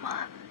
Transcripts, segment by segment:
mama.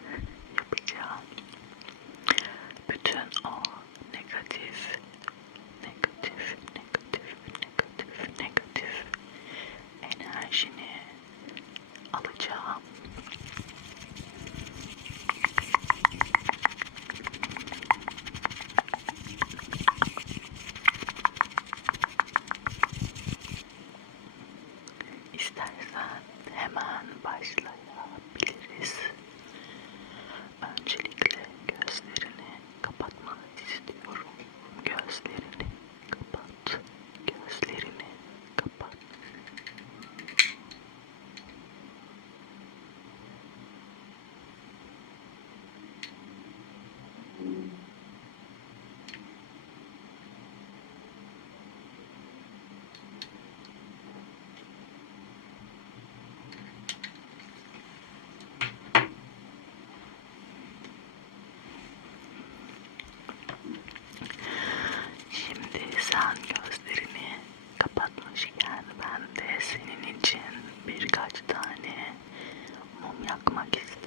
senin için birkaç tane mum yakmak istedim.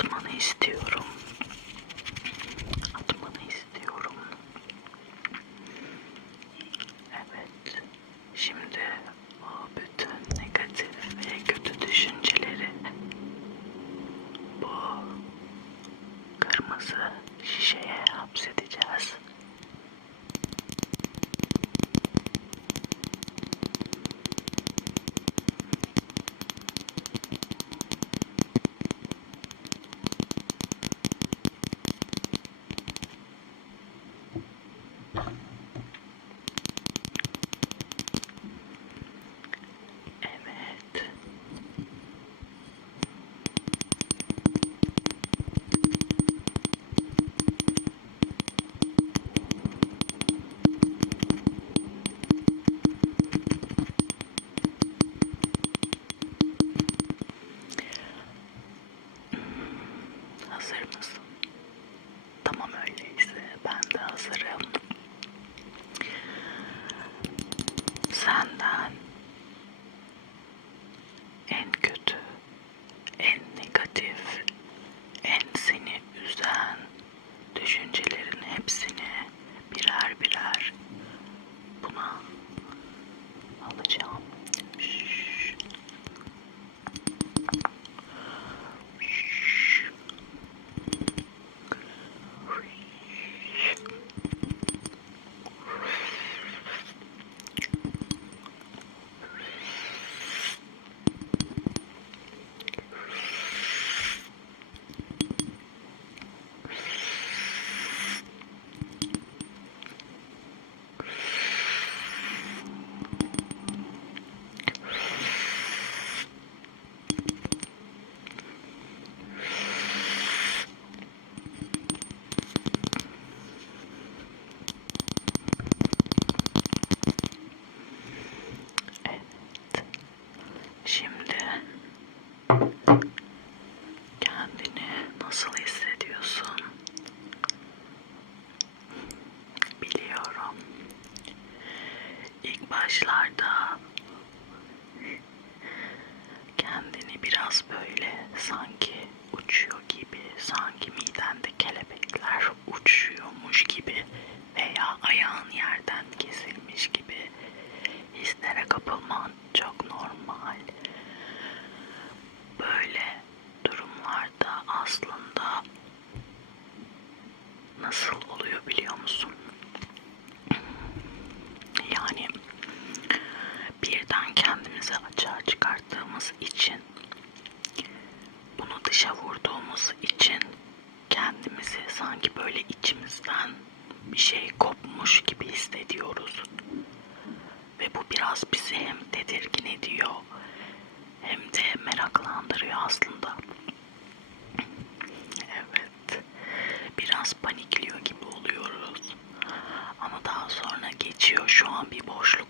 tutmanı istiyorum. nasıl oluyor biliyor musun? Yani birden kendimizi açığa çıkarttığımız için bunu dışa vurduğumuz için kendimizi sanki böyle içimizden bir şey kopmuş gibi hissediyoruz. Ve bu biraz bizi hem tedirgin ediyor hem de meraklandırıyor aslında. Tam bir boşluk.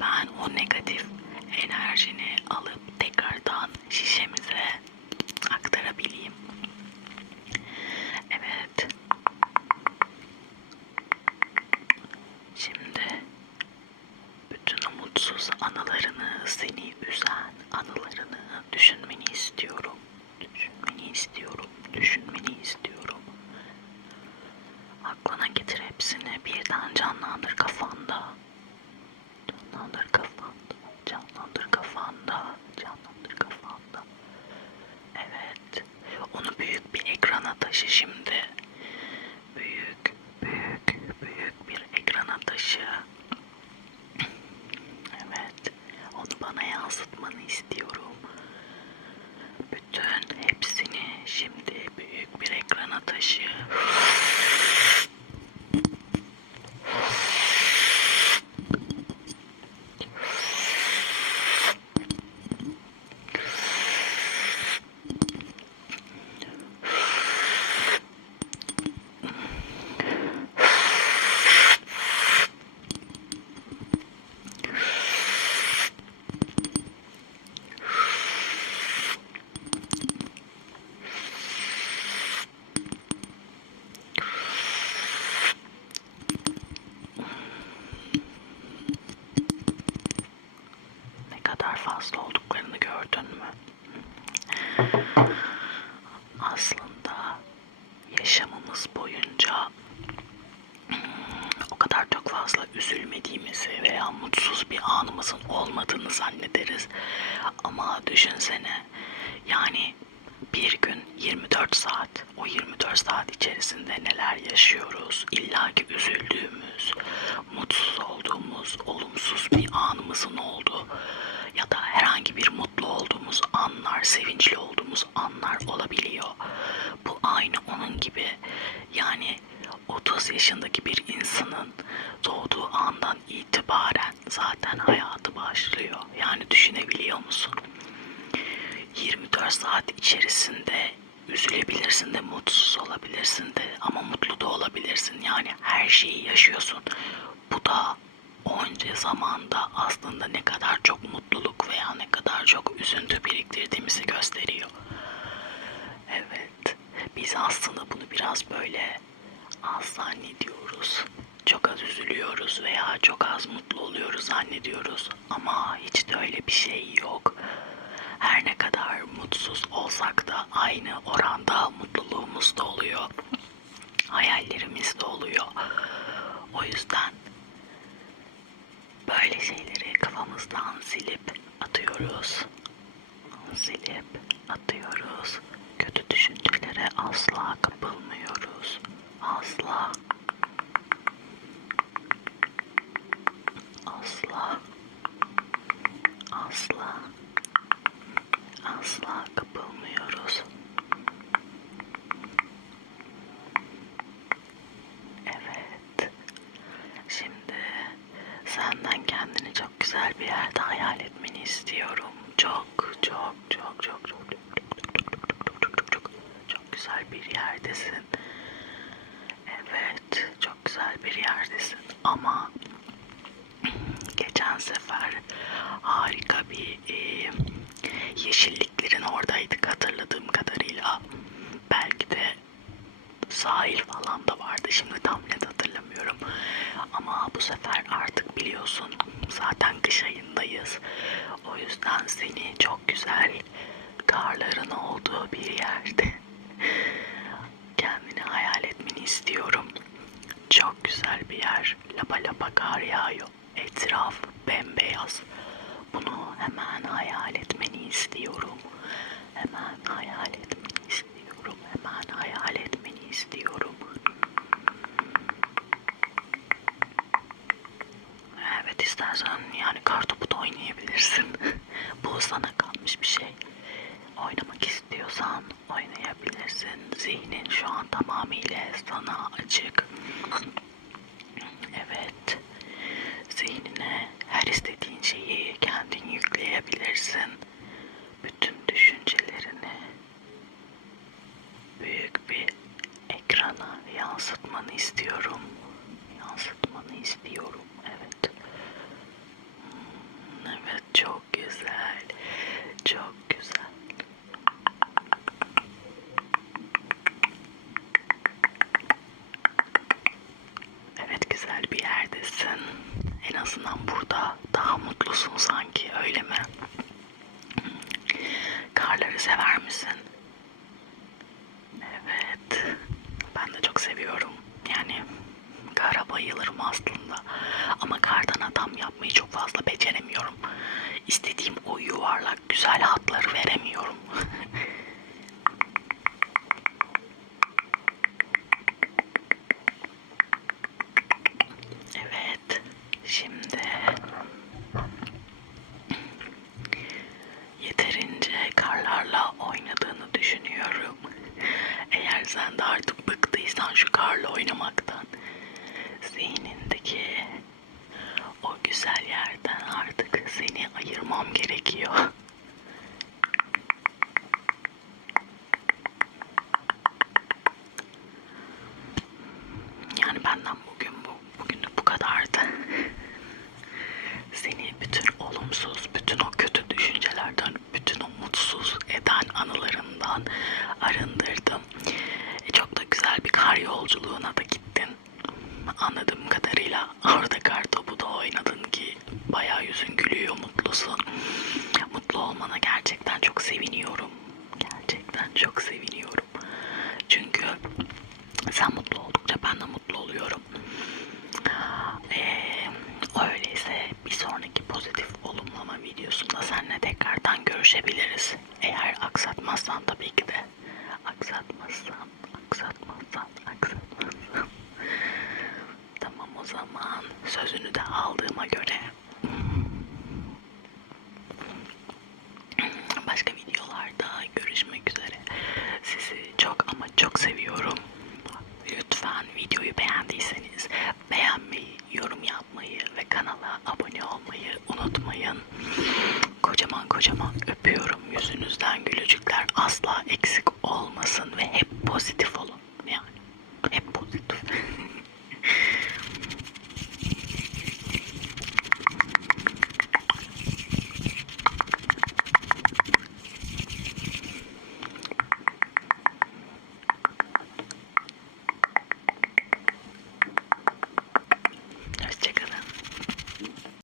Ben o negatif enerjini alıp tekrardan şişemize aktarabileyim. Evet. Şimdi bütün umutsuz anılarını, seni üzen anılarını düşünmeni istiyorum. Düşünmeni istiyorum. Düşünmeni istiyorum. Aklına getir hepsini birden canlandır. Canlandır kafanda. Canlandır kafanda. Canlandır kafanda. Evet. Onu büyük bir ekrana taşı şimdi. Büyük, büyük, büyük bir ekrana taşı. Evet. Onu bana yansıtmanı istiyorum. Bütün hepsini şimdi büyük bir ekrana taşı. Ne kadar fazla olduklarını gördün mü? Aslında yaşamımız boyunca hmm, o kadar çok fazla üzülmediğimizi veya mutsuz bir anımızın olmadığını zannederiz. Ama düşünsene yani bir gün 24 saat, o 24 saat içerisinde neler yaşıyoruz? İlla ki üzüldüğümüz, mutsuz olduğumuz, olumsuz bir anımızın olduğu ya da herhangi bir mutlu olduğumuz anlar, sevinçli olduğumuz anlar olabiliyor. Bu aynı onun gibi. Yani 30 yaşındaki bir insanın doğduğu andan itibaren zaten hayatı başlıyor. Yani düşünebiliyor musun? 24 saat içerisinde üzülebilirsin de mutsuz olabilirsin de ama mutlu da olabilirsin. Yani her şeyi yaşıyorsun. Bu da onca zamanda aslında ne kadar çok mutluluk veya ne kadar çok üzüntü biriktirdiğimizi gösteriyor. Evet, biz aslında bunu biraz böyle az zannediyoruz. Çok az üzülüyoruz veya çok az mutlu oluyoruz zannediyoruz. Ama hiç de öyle bir şey yok. Her ne kadar mutsuz olsak da aynı oranda mutluluğumuz da oluyor. Hayallerimiz de oluyor. O yüzden böyle şeyleri kafamızdan silip atıyoruz. Silip atıyoruz. Kötü düşüncelere asla kapılmıyoruz. Asla. Asla. Asla. スラーが sahil falan da vardı. Şimdi tam net hatırlamıyorum. Ama bu sefer artık biliyorsun zaten kış ayındayız. O yüzden seni çok güzel karların olduğu bir yerde kendini hayal etmeni istiyorum. Çok güzel bir yer. Lapa lapa kar yağıyor. Etraf bembeyaz. Bunu hemen hayal etmeni istiyorum. Hemen hayal etmeni istiyorum. Hemen hayal etmeni istiyorum. Evet istersen yani kartopu da oynayabilirsin. Bu sana kalmış bir şey. Oynamak istiyorsan oynayabilirsin. Zihnin şu an tamamıyla sana açık. Evet. Zihnine her istediğin şeyi kendin yükleyebilirsin. Bütün düşüncelerini büyük bir ekrana yansıtmanı istiyorum. Yansıtmanı istiyorum. Evet. Hmm, Evet çok güzel. Çok güzel. Evet güzel bir yerdesin. En azından burada daha mutlusun sanki öyle mi? Karları sever misin? Evet. Ben de çok seviyorum. Yani kara bayılırım aslında. Ama kardan adam yapmayı çok fazla beceremiyorum. İstediğim o yuvarlak güzel ayırmam gerekiyor. Yani benden bugün bu, bugün de bu kadardı. Seni bütün olumsuz, bütün o kötü düşüncelerden, bütün o mutsuz eden anılarından arındırdım. E, çok da güzel bir kar yolculuğuna da aksatmazsan tabii ki de. Aksatmazsan, kocaman kocaman öpüyorum. Yüzünüzden gülücükler asla eksik olmasın ve hep pozitif olun.